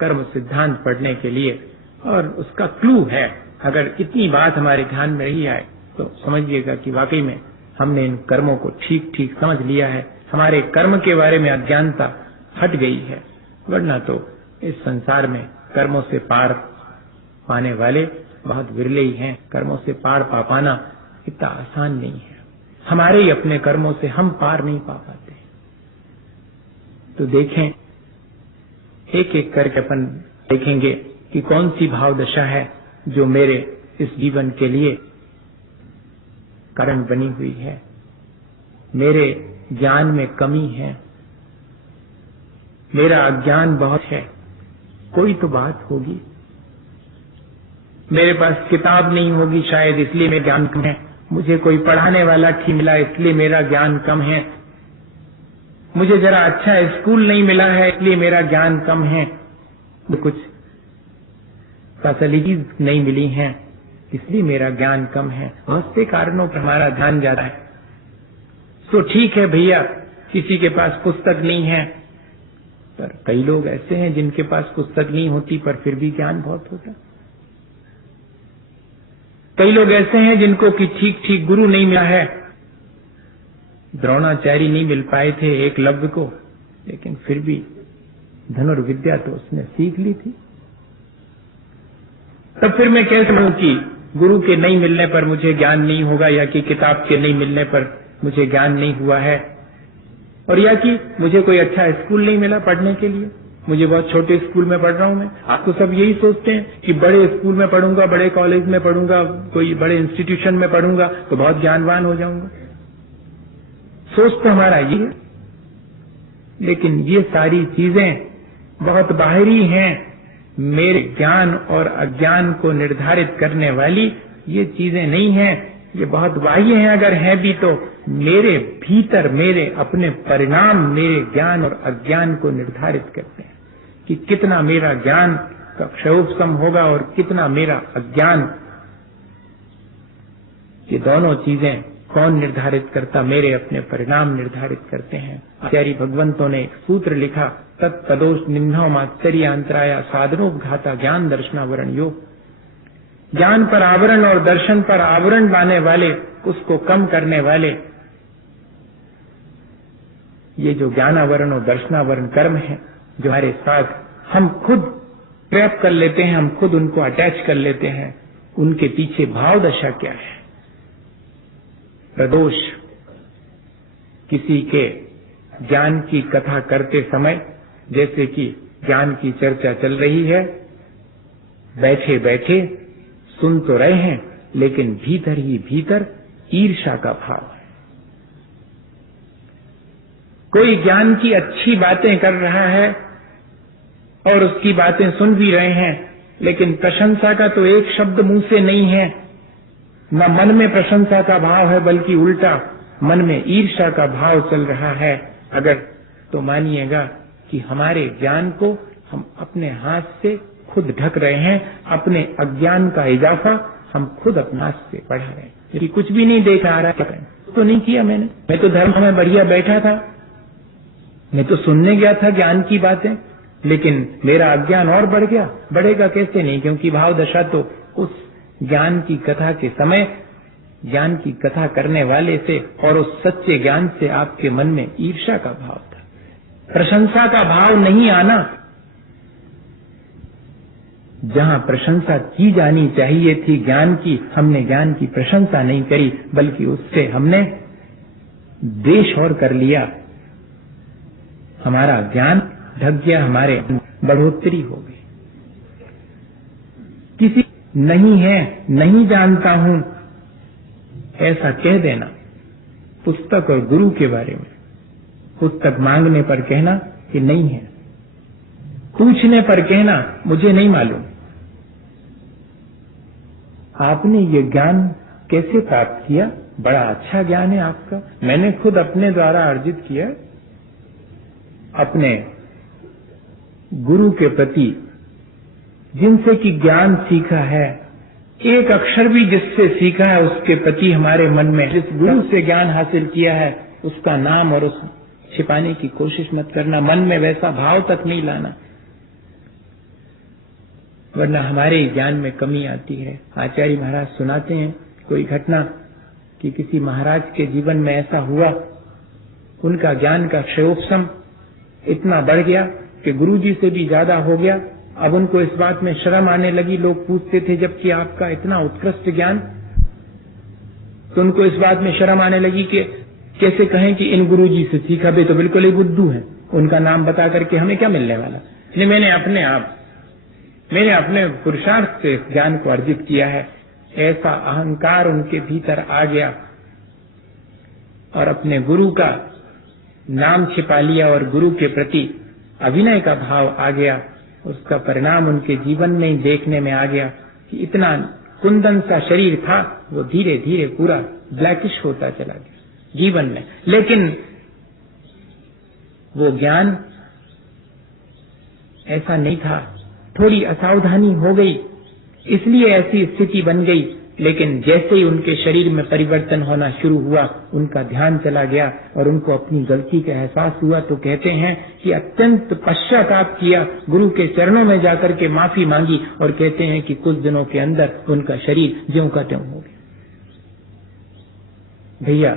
कर्म सिद्धांत पढ़ने के लिए, और उसका क्लू है अगर इतनी बात हमारे ध्यान में रही आए तो समझिएगा कि वाकई में हमने इन कर्मों को ठीक ठीक समझ लिया है, हमारे कर्म के बारे में अज्ञानता हट गई है। वरना तो इस संसार में कर्मों से पार पाने वाले बहुत विरले ही हैं। कर्मों से पार पा पाना इतना आसान नहीं है। हमारे ही अपने कर्मों से हम पार नहीं पा पाते। तो देखें, एक एक करके अपन देखेंगे कि कौन सी भाव दशा है जो मेरे इस जीवन के लिए कारण बनी हुई है। मेरे ज्ञान में कमी है, मेरा अज्ञान बहुत है, कोई तो बात होगी। मेरे पास किताब नहीं होगी शायद, इसलिए मेरा ज्ञान कम है। मुझे कोई पढ़ाने वाला ठीक मिला, इसलिए मेरा ज्ञान कम है। मुझे जरा अच्छा स्कूल नहीं मिला है, इसलिए मेरा ज्ञान कम है। कुछ फैसिलिटीज नहीं मिली हैं, इसलिए मेरा ज्ञान कम है। बहुत से कारणों पर हमारा ध्यान जाता है। तो ठीक है भैया, किसी के पास पुस्तक नहीं है, पर कई लोग ऐसे हैं जिनके पास पुस्तक नहीं होती पर फिर भी ज्ञान बहुत होता। कई लोग ऐसे हैं जिनको कि ठीक ठीक गुरु नहीं मिला है। द्रोणाचार्य नहीं मिल पाए थे एकलव्य को, लेकिन फिर भी धनुर्विद्या तो उसने सीख ली थी। तब फिर मैं कैसे कहूं कि गुरु के नहीं मिलने पर मुझे ज्ञान नहीं होगा, या कि किताब के नहीं मिलने पर मुझे ज्ञान नहीं हुआ है, और या कि मुझे कोई अच्छा स्कूल नहीं मिला पढ़ने के लिए, मुझे बहुत छोटे स्कूल में पढ़ रहा हूं मैं। आप तो सब यही सोचते हैं कि बड़े स्कूल में पढ़ूंगा, बड़े कॉलेज में पढ़ूंगा, कोई बड़े इंस्टीट्यूशन में पढ़ूंगा तो बहुत ज्ञानवान हो जाऊंगा। सोच तो हमारा ये है, लेकिन ये सारी चीजें बहुत बाहरी हैं। मेरे ज्ञान और अज्ञान को निर्धारित करने वाली ये चीजें नहीं हैं, ये बहुत बाह्य हैं। अगर हैं भी तो मेरे भीतर मेरे अपने परिणाम मेरे ज्ञान और अज्ञान को निर्धारित करते हैं कि कितना मेरा ज्ञान का क्षयोपशम होगा और कितना मेरा अज्ञान। ये दोनों चीजें कौन निर्धारित करता? मेरे अपने परिणाम निर्धारित करते हैं। आचार्य भगवंतों ने एक सूत्र लिखा, तत्पदोष निम्नो मात्सर्यांतराया साधनोपघाता ज्ञान दर्शनावरण योग। ज्ञान पर आवरण और दर्शन पर आवरण लाने वाले, उसको कम करने वाले ये जो ज्ञानावरण और दर्शनावरण कर्म है, जो हमारे साथ हम खुद ट्रैप कर लेते हैं, हम खुद उनको अटैच कर लेते हैं, उनके पीछे भाव दशा क्या है? प्रदोष, किसी के ज्ञान की कथा करते समय, जैसे कि ज्ञान की चर्चा चल रही है, बैठे बैठे सुन तो रहे हैं, लेकिन भीतर ही भीतर ईर्ष्या का भाव है। कोई ज्ञान की अच्छी बातें कर रहा है और उसकी बातें सुन भी रहे हैं, लेकिन प्रशंसा का तो एक शब्द मुंह से नहीं है। न मन में प्रशंसा का भाव है, बल्कि उल्टा मन में ईर्ष्या का भाव चल रहा है। अगर तो मानिएगा कि हमारे ज्ञान को हम अपने हाथ से खुद ढक रहे हैं, अपने अज्ञान का इजाफा हम खुद अपने हाथ से बढ़ा रहे हैं। यदि कुछ भी नहीं देख आ रहा है तो नहीं किया मैंने, मैं तो धर्म में बढ़िया बैठा था, मैं तो सुनने गया था ज्ञान की बातें, लेकिन मेरा अज्ञान और बढ़ गया। बढ़ेगा कैसे? नहीं, क्योंकि भाव दशा तो उस ज्ञान की कथा के समय ज्ञान की कथा करने वाले से और उस सच्चे ज्ञान से आपके मन में ईर्ष्या का भाव था, प्रशंसा का भाव नहीं आना। जहां प्रशंसा की जानी चाहिए थी ज्ञान की, हमने ज्ञान की प्रशंसा नहीं करी, बल्कि उससे हमने द्वेष और कर लिया। हमारा ज्ञान ढक गया, हमारे बढ़ोतरी हो गई। किसी नहीं है, नहीं जानता हूं, ऐसा कह देना पुस्तक और गुरु के बारे में। पुस्तक मांगने पर कहना कि नहीं है, पूछने पर कहना मुझे नहीं मालूम। आपने ये ज्ञान कैसे प्राप्त किया? बड़ा अच्छा ज्ञान है आपका, मैंने खुद अपने द्वारा अर्जित किया। अपने गुरु के प्रति जिनसे कि ज्ञान सीखा है, एक अक्षर भी जिससे सीखा है, उसके प्रति हमारे मन में, जिस गुरु से ज्ञान हासिल किया है, उसका नाम और उस छिपाने की कोशिश मत करना, मन में वैसा भाव तक नहीं लाना। वरना हमारे ज्ञान में कमी आती है। आचार्य महाराज सुनाते हैं कोई घटना कि किसी महाराज के जीवन में ऐसा हुआ, उनका ज्ञान का क्षयोपशम इतना बढ़ गया कि गुरुजी से भी ज्यादा हो गया। अब उनको इस बात में शर्म आने लगी। लोग पूछते थे जबकि आपका इतना उत्कृष्ट ज्ञान, तो उनको इस बात में शर्म आने लगी कि कैसे कहें कि इन गुरुजी से सीखा, भी तो बिल्कुल ही बुद्धू है, उनका नाम बता करके हमें क्या मिलने वाला। नहीं, मैंने अपने पुरुषार्थ से ज्ञान को अर्जित किया है। ऐसा अहंकार उनके भीतर आ गया और अपने गुरु का नाम छिपा लिया और गुरु के प्रति अभिनय का भाव आ गया। उसका परिणाम उनके जीवन में ही देखने में आ गया कि इतना कुंदन सा शरीर था, वो धीरे धीरे पूरा ब्लैकिश होता चला गया जीवन में। लेकिन वो ज्ञान ऐसा नहीं था, थोड़ी असावधानी हो गई, इसलिए ऐसी स्थिति बन गई। लेकिन जैसे ही उनके शरीर में परिवर्तन होना शुरू हुआ, उनका ध्यान चला गया और उनको अपनी गलती का एहसास हुआ। तो कहते हैं कि अत्यंत पश्चाताप किया, गुरु के चरणों में जाकर के माफी मांगी और कहते हैं कि कुछ दिनों के अंदर उनका शरीर ज्यों का त्यों हो गया। भैया,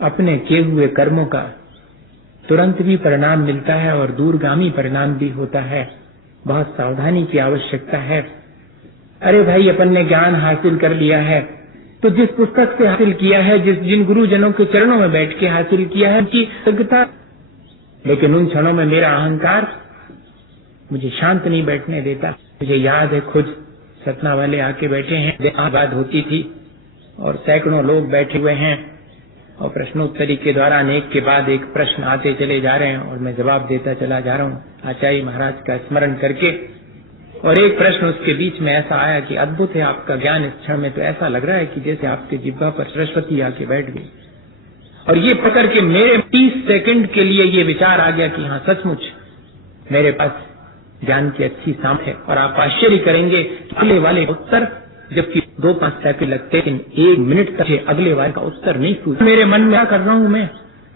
अपने किए हुए कर्मों का तुरंत भी परिणाम मिलता है और दूरगामी परिणाम भी होता है। बहुत सावधानी की आवश्यकता है। अरे भाई, अपन ने ज्ञान हासिल कर लिया है तो जिस पुस्तक से हासिल किया है, जिन गुरुजनों के चरणों में बैठ के हासिल किया है, उनकी कृतज्ञता। लेकिन उन क्षणों में मेरा अहंकार मुझे शांत नहीं बैठने देता। मुझे याद है, खुद सतना वाले आके बैठे हैं, बात होती थी और सैकड़ों लोग बैठे हुए हैं और प्रश्नोत्तरी के दौरान एक के बाद एक प्रश्न आते चले जा रहे हैं और मैं जवाब देता चला जा रहा हूँ आचार्य महाराज का स्मरण करके। और एक प्रश्न उसके बीच में ऐसा आया कि अद्भुत है आपका ज्ञान, इस क्षण में तो ऐसा लग रहा है कि जैसे आपके जिह्वा पर सरस्वती आके बैठ गई। और ये पकड़ के मेरे 30 सेकंड के लिए ये विचार आ गया कि हाँ, सचमुच मेरे पास ज्ञान की अच्छी सामर्थ्य है। और आप आश्चर्य करेंगे कि अगले वाले उत्तर, जबकि 2-5 सेकंड लगते, लेकिन 1 मिनट तक अगले वाले का उत्तर नहीं सूझा। मेरे मन में क्या कर रहा हूँ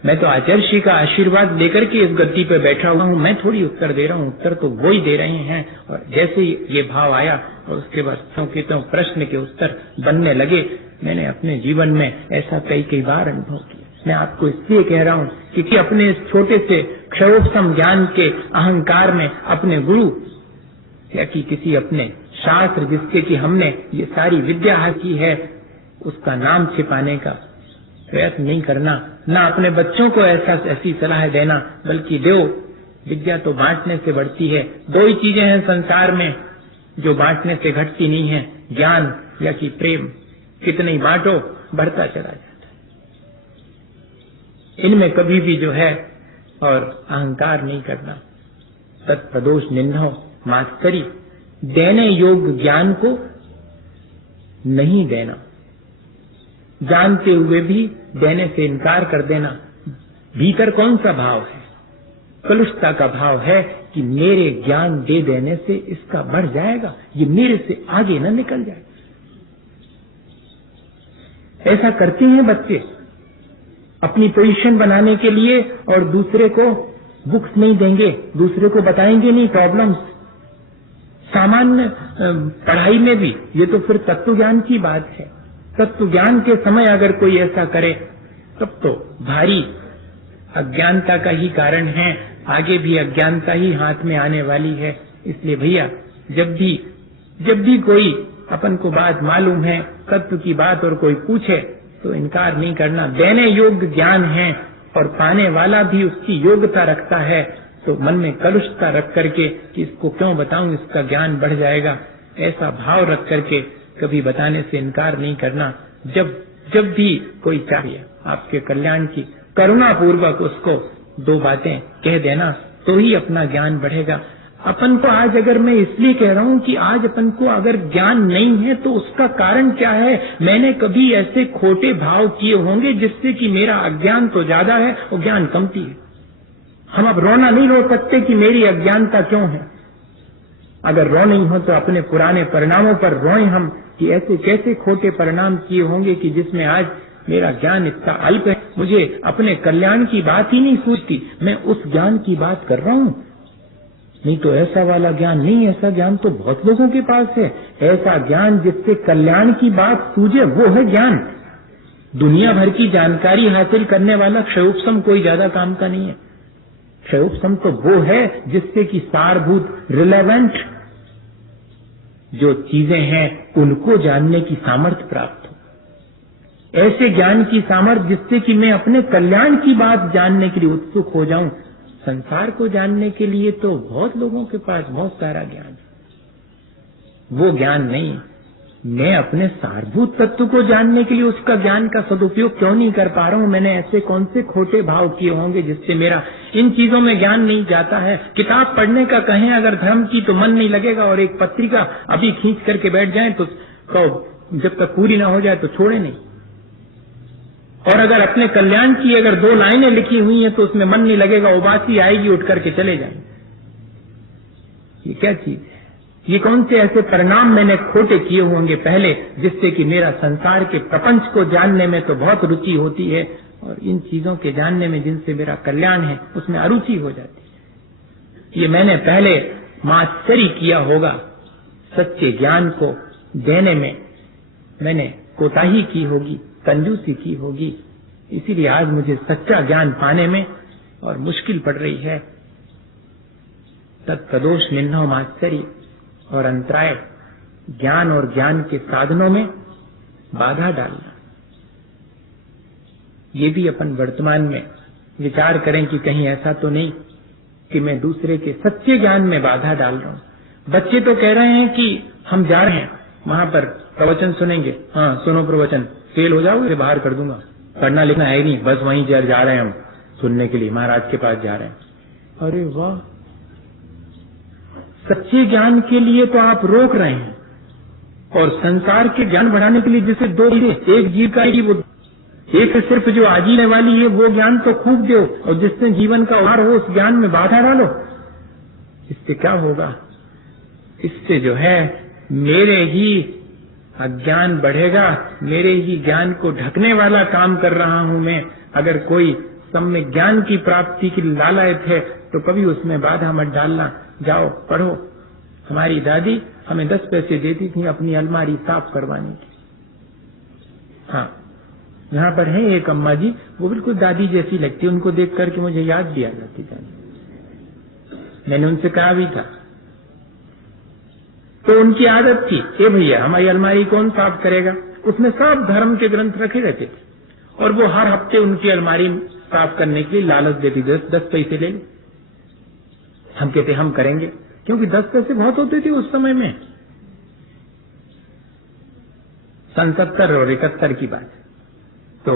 मैं तो आचार्य श्री का आशीर्वाद लेकर के इस गद्दी पे बैठा हुआ हूँ, मैं थोड़ी उत्तर दे रहा हूँ, उत्तर तो वो ही दे रहे हैं। और जैसे ही ये भाव आया और उसके बाद प्रश्न के उत्तर बनने लगे। मैंने अपने जीवन में ऐसा कई बार अनुभव किया। मैं आपको इसलिए कह रहा हूँ क्योंकि अपने इस छोटे से क्षयोपशम ज्ञान के अहंकार में अपने गुरु या कि किसी अपने शास्त्र जिससे कि हमने ये सारी विद्या हासिल की है, उसका नाम छिपाने का प्रयत्न नहीं करना, ना अपने बच्चों को ऐसी सलाह देना, बल्कि दो, विद्या तो बांटने से बढ़ती है। 2 ही चीजें हैं संसार में जो बांटने से घटती नहीं है, ज्ञान या कि प्रेम। कितने ही बांटो, बढ़ता चला जाता है। इनमें कभी भी जो है और अहंकार नहीं करना, तत्प्रदोष निंदा मास्तरी, देने योग्य ज्ञान को नहीं देना, जानते हुए भी देने से इनकार कर देना। भीतर कौन सा भाव है? कलुषता का भाव है कि मेरे ज्ञान दे देने से इसका बढ़ जाएगा, ये मेरे से आगे न निकल जाए। ऐसा करते हैं बच्चे अपनी पोजीशन बनाने के लिए, और दूसरे को बुक्स नहीं देंगे, दूसरे को बताएंगे नहीं प्रॉब्लम्स। सामान्य पढ़ाई में भी ये तो फिर तत्व ज्ञान की बात है। तत्व ज्ञान के समय अगर कोई ऐसा करे तब तो भारी अज्ञानता का ही कारण है, आगे भी अज्ञानता ही हाथ में आने वाली है। इसलिए भैया, जब भी कोई अपन को बात मालूम है, तत्व की बात, और कोई पूछे तो इनकार नहीं करना। देने योग्य ज्ञान है और पाने वाला भी उसकी योग्यता रखता है, तो मन में कलुषता रख करके कि इसको क्यों बताऊं, इसका ज्ञान बढ़ जाएगा, ऐसा भाव रख करके कभी बताने से इनकार नहीं करना। जब भी कोई चाहिए आपके कल्याण की, करुणा पूर्वक उसको 2 बातें कह देना, तो ही अपना ज्ञान बढ़ेगा। अपन को आज, अगर मैं इसलिए कह रहा हूं कि आज अपन को अगर ज्ञान नहीं है तो उसका कारण क्या है? मैंने कभी ऐसे खोटे भाव किए होंगे जिससे कि मेरा अज्ञान तो ज्यादा है और ज्ञान कमती है। हम अब रोना नहीं रो सकते कि मेरी अज्ञानता क्यों है। अगर रो नहीं हो तो अपने पुराने परिणामों पर रोएं हम कि ऐसे कैसे खोटे परिणाम किए होंगे कि जिसमें आज मेरा ज्ञान इतना अल्प है, मुझे अपने कल्याण की बात ही नहीं सूझती, मैं उस ज्ञान की बात कर रहा हूं। नहीं तो ऐसा वाला ज्ञान नहीं, ऐसा ज्ञान तो बहुत लोगों के पास है। ऐसा ज्ञान जिससे कल्याण की बात सूझे, वो है ज्ञान। दुनिया भर की जानकारी हासिल करने वाला क्षयोपशम कोई ज्यादा काम का नहीं है। क्षयोपशम तो वो है जिससे कि सारभूत रिलेवेंट जो चीजें हैं उनको जानने की सामर्थ्य प्राप्त हो। ऐसे ज्ञान की सामर्थ्य जिससे कि मैं अपने कल्याण की बात जानने के लिए उत्सुक हो जाऊं। संसार को जानने के लिए तो बहुत लोगों के पास बहुत सारा ज्ञान है, वो ज्ञान नहीं। मैं अपने सारभूत तत्व को जानने के लिए उसका ज्ञान का सदुपयोग क्यों नहीं कर पा रहा हूं? मैंने ऐसे कौन से खोटे भाव किए होंगे जिससे मेरा इन चीजों में ज्ञान नहीं जाता है? किताब पढ़ने का कहें अगर धर्म की तो मन नहीं लगेगा, और एक पत्रिका अभी खींच करके बैठ जाए तो जब तक पूरी ना हो जाए तो छोड़े नहीं। और अगर अपने कल्याण की अगर 2 लाइनें लिखी हुई हैं तो उसमें मन नहीं लगेगा, उबासी आएगी, उठ करके चले जाएंगे। ये क्या चीज है? ये कौन से ऐसे परिणाम मैंने खोटे किए होंगे पहले जिससे कि मेरा संसार के प्रपंच को जानने में तो बहुत रुचि होती है, और इन चीजों के जानने में जिनसे मेरा कल्याण है उसमें अरुचि हो जाती है। ये मैंने पहले मात्सरी किया होगा, सच्चे ज्ञान को देने में मैंने कोताही की होगी, कंजूसी की होगी। इसीलिए आज मुझे सच्चा ज्ञान पाने में और मुश्किल पड़ रही है। तत्प्रदोष निन्नो मात्सरी और अंतराय, ज्ञान और ज्ञान के साधनों में बाधा डालना। ये भी अपन वर्तमान में विचार करें कि कहीं ऐसा तो नहीं कि मैं दूसरे के सच्चे ज्ञान में बाधा डाल रहा हूं। बच्चे तो कह रहे हैं कि हम जा रहे हैं वहां पर प्रवचन सुनेंगे। हाँ सुनो प्रवचन, फेल हो जाओगे बाहर कर दूंगा, पढ़ना लिखना है नहीं, बस वहीं जा रहे हैं हम सुनने के लिए, महाराज के पास जा रहे हैं। अरे वाह, सच्चे ज्ञान के लिए तो आप रोक रहे हैं, और संसार के ज्ञान बढ़ाने के लिए जिसे 2 चीजें, एक जीव का ही वो एक सिर्फ जो आजीने वाली है वो ज्ञान तो खूब दो, और जिससे जीवन का उद्धार हो उस ज्ञान में बाधा डालो। इससे क्या होगा? इससे जो है मेरे ही अज्ञान बढ़ेगा, मेरे ही ज्ञान को ढकने वाला काम कर रहा हूं मैं। अगर कोई सम्यक ज्ञान की प्राप्ति की लालच है तो कभी उसमें बाधा मत डालना। जाओ पढ़ो। हमारी दादी हमें 10 पैसे देती थी अपनी अलमारी साफ करवाने की। हाँ, यहाँ पर है एक अम्मा जी, वो बिल्कुल दादी जैसी लगती, उनको देख करके मुझे याद भी आ जाती दादी। मैंने उनसे कहा भी था, तो उनकी आदत थी, ए भैया हमारी अलमारी कौन साफ करेगा? उसमें सब धर्म के ग्रंथ रखे रहते थे, और वो हर हफ्ते उनकी अलमारी साफ करने के लिए लालच देती, 10 पैसे ले लो। हम कहते हम करेंगे, क्योंकि 10 पैसे बहुत होते थे उस समय में। 77 और 71 की बात। तो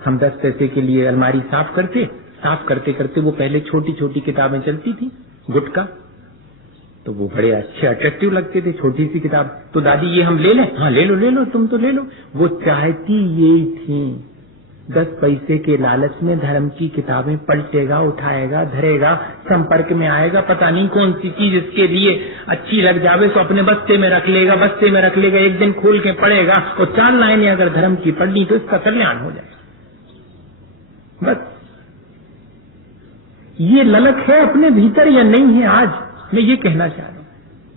हम 10 पैसे के लिए अलमारी साफ करते करते वो पहले छोटी छोटी किताबें चलती थी गुटका, तो वो बड़े अच्छे अट्रैक्टिव लगते थे, छोटी सी किताब। तो दादी ये हम ले लें? हाँ ले लो तुम तो ले लो। वो चाहती ये थी 10 पैसे के लालच में धर्म की किताबें पलटेगा, उठाएगा, धरेगा, संपर्क में आएगा, पता नहीं कौन सी चीज इसके लिए अच्छी लग जावे तो अपने बस्ते में रख लेगा, एक दिन खोल के पढ़ेगा, और 4 लाइनें अगर धर्म की पढ़ ली तो इसका कल्याण हो जाएगा। बस ये ललक है अपने भीतर या नहीं है? आज मैं ये कहना चाह रहा हूं,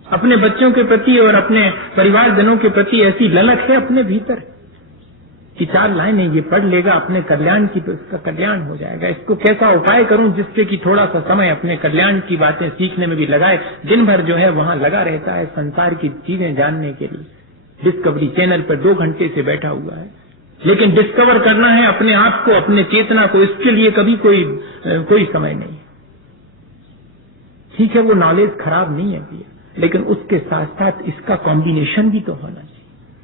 अपने बच्चों के प्रति और अपने परिवारजनों के प्रति ऐसी ललक है अपने भीतर कि 4 लाइनें ये पढ़ लेगा अपने कल्याण की तो इसका कल्याण हो जाएगा। इसको कैसा उपाय करूं जिससे कि थोड़ा सा समय अपने कल्याण की बातें सीखने में भी लगाए। दिन भर जो है वहां लगा रहता है संसार की चीजें जानने के लिए। डिस्कवरी चैनल पर 2 घंटे से बैठा हुआ है, लेकिन डिस्कवर करना है अपने आप को, अपने चेतना को, इसके लिए कभी कोई समय नहीं। ठीक है वो नॉलेज खराब नहीं है भैया, लेकिन उसके साथ साथ इसका कॉम्बिनेशन भी तो होना चाहिए,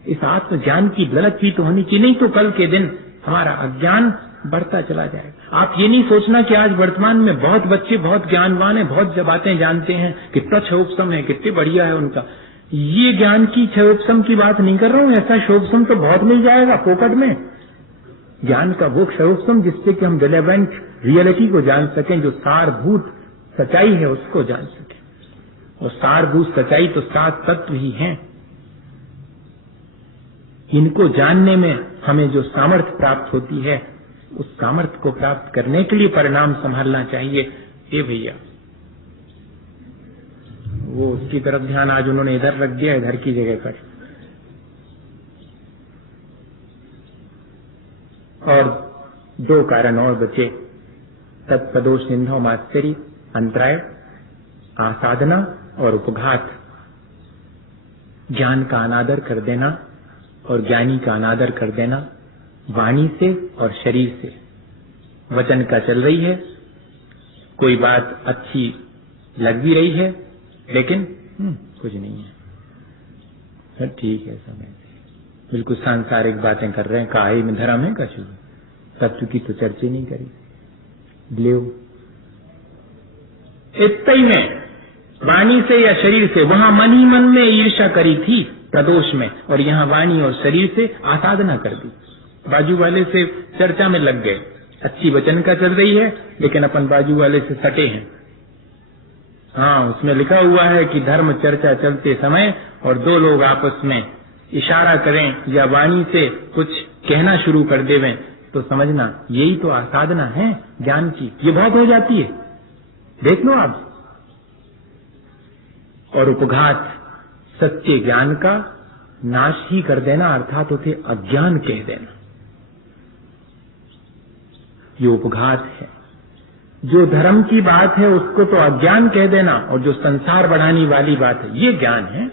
इस आत्म ज्ञान की ललक भी तो होनी चाहिए। नहीं तो कल के दिन हमारा अज्ञान बढ़ता चला जाएगा। आप ये नहीं सोचना कि आज वर्तमान में बहुत बच्चे बहुत ज्ञानवान हैं, बहुत बातें जानते हैं, कितना क्षयोपशम है, कितने बढ़िया है उनका। ये ज्ञान की क्षयोपशम की बात नहीं कर रहा हूं, ऐसा क्षयोपशम तो बहुत मिल जाएगा फोकट में। ज्ञान का वो क्षयोपशम जिससे कि हम रिलेवेंट रियलिटी को जान सकें, जो सारभूत सच्चाई है उसको जान सकें। और सारभूत सच्चाई तो 7 तत्व ही हैं। इनको जानने में हमें जो सामर्थ्य प्राप्त होती है, उस सामर्थ्य को प्राप्त करने के लिए परिणाम संभालना चाहिए। ए भैया वो उसकी तरफ ध्यान आज उन्होंने इधर रख दिया, इधर की जगह पर। और दो कारण और बचे, तत्पदोष निंदा मात्सरी, अंतराय, आसाधना और उपघात। ज्ञान का अनादर कर देना और ज्ञानी का अनादर कर देना, वाणी से और शरीर से। वचन का चल रही है, कोई बात अच्छी लग भी रही है, लेकिन कुछ नहीं है, सर ठीक है, समय बिल्कुल सांसारिक बातें कर रहे हैं, काहे में धर्म है कछु, तत्व की तो चर्चा नहीं करी। इतना ही में वाणी से या शरीर से, वहां मन ही मन में ईर्ष्या करी थी प्रदोष में, और यहाँ वाणी और शरीर से आसाधना कर दी। बाजू वाले से चर्चा में लग गए, अच्छी वचन का चल रही है, लेकिन अपन बाजू वाले से सटे हैं। हाँ, उसमें लिखा हुआ है कि धर्म चर्चा चलते समय और दो लोग आपस में इशारा करें या वाणी से कुछ कहना शुरू कर देवें, तो समझना यही तो आसाधना है ज्ञान की। ये बहुत हो जाती है, देख लो आप। और उपघात, सच्चे ज्ञान का नाश ही कर देना, अर्थात उसे अज्ञान कह देना, ये उपघात है। जो धर्म की बात है उसको तो अज्ञान कह देना, और जो संसार बढ़ाने वाली बात है ये ज्ञान है।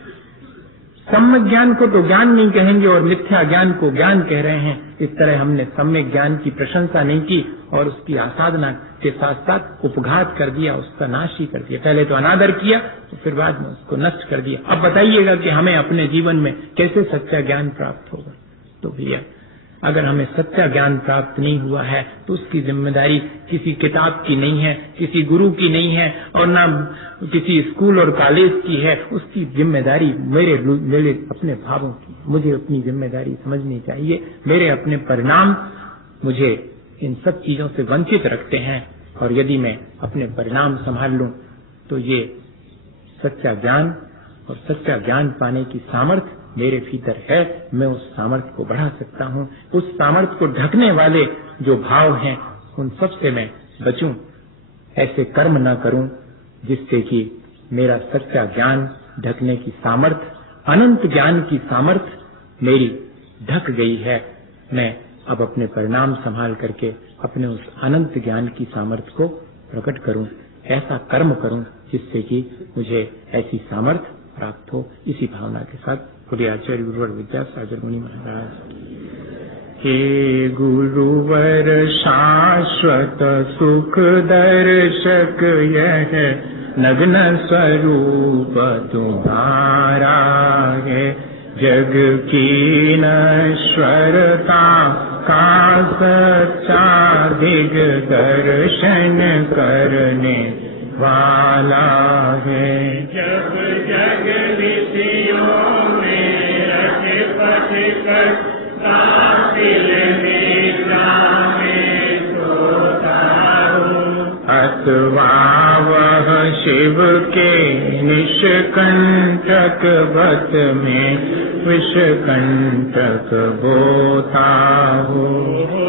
सम्यक ज्ञान को तो ज्ञान नहीं कहेंगे और मिथ्या ज्ञान को ज्ञान कह रहे हैं। इस तरह हमने सम्यक ज्ञान की प्रशंसा नहीं की और उसकी आसाधना के साथ साथ उपघात कर दिया, उसका नाश ही कर दिया। पहले तो अनादर किया, तो फिर बाद में उसको नष्ट कर दिया। अब बताइएगा कि हमें अपने जीवन में कैसे सच्चा ज्ञान प्राप्त होगा। तो भैया, अगर हमें सच्चा ज्ञान प्राप्त नहीं हुआ है तो उसकी जिम्मेदारी किसी किताब की नहीं है, किसी गुरु की नहीं है, और ना किसी स्कूल और कॉलेज की है। उसकी जिम्मेदारी मेरे अपने भावों की। मुझे अपनी जिम्मेदारी समझनी चाहिए। मेरे अपने परिणाम मुझे इन सब चीजों से वंचित रखते हैं, और यदि मैं अपने परिणाम संभाल लूं तो ये सच्चा ज्ञान और सच्चा ज्ञान पाने की सामर्थ्य मेरे भीतर है। मैं उस सामर्थ्य को बढ़ा सकता हूं। उस सामर्थ्य को ढकने वाले जो भाव हैं उन सब से मैं बचूं। ऐसे कर्म न करूं जिससे कि मेरा सच्चा ज्ञान ढकने की सामर्थ्य, अनंत ज्ञान की सामर्थ्य मेरी ढक गई है। मैं अब अपने परिणाम संभाल करके अपने उस अनंत ज्ञान की सामर्थ्य को प्रकट करूं, ऐसा कर्म करूं जिससे कि मुझे ऐसी सामर्थ्य प्राप्त हो। इसी भावना के साथ पूरे आचार्य गुरुवर विद्यासागर मुनि महाराज। हे गुरुवर शाश्वत सुख दर्शक, यह नग्न स्वरूप तुम्हारा है। जग की नश्वरता का सच्चा दिग दर्शन करने वाला है। जब जग विषयों में रख पथ कर कातिल निद्रा में सोता हूँ, अथवा वह शिव के निष्कंटक वत में विषकंटक बोता हूँ।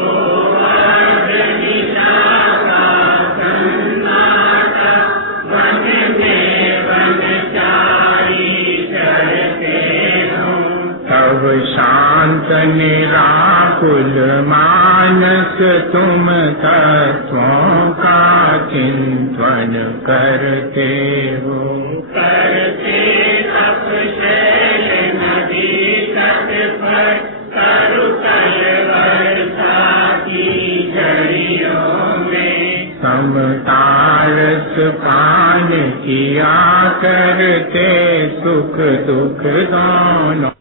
शांत निराकुल मानस तुम तत्वों का चिंतन करते हो। करते तपशैल नदी तट पर करु कलवर्षा की झड़ियों में। समतारस पान किया करते सुख दुख दोनों